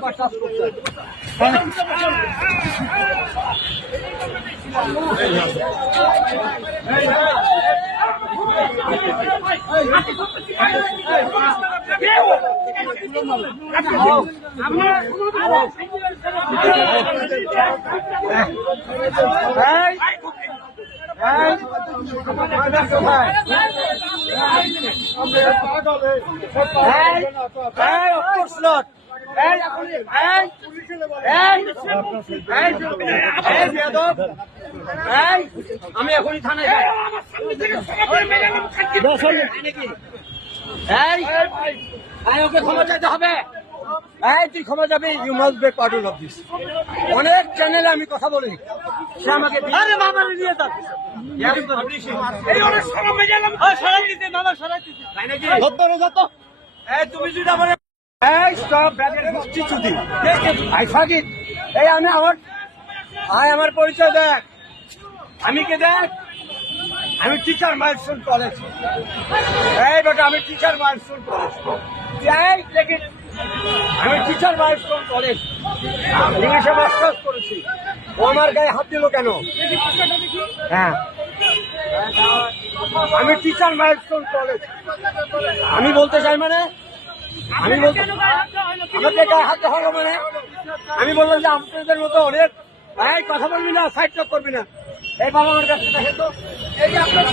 Paper touch করছে। আমি এখনই থানায় যাই। ওকে ক্ষমা চাইতে হবে। তুই ক্ষমা যাবে। You must be part of this. অনেক চ্যানেলে আমি কথা বলি, সে আমাকে নিয়ে তুমি যদি আমার আমার পরিচয় দেখ। আমি কে দেখ? আমি টিচার মাইলস্টোন কলেজ। এই বেটা, আমি টিচার মাইলস্টোন কলেজ। আমি টিচার মাইলস্টোন কলেজ ইংলিশে মাস্টার্স করেছি। ও আমার গায়ে হাত দিল কেন? হ্যাঁ, আমি টিচার মাইলস্টোন কলেজ। আমি বলতে চাই মানে আমি বলতে আমাকে গায়ে হাত দেওয়া হলো মানে আমি বললাম যে আপনাদের মতো অনেক কথা বলবি না, সাইড টক করবি না। এই বাবা আমার কাছে দেখেন তো, এই যে আপনার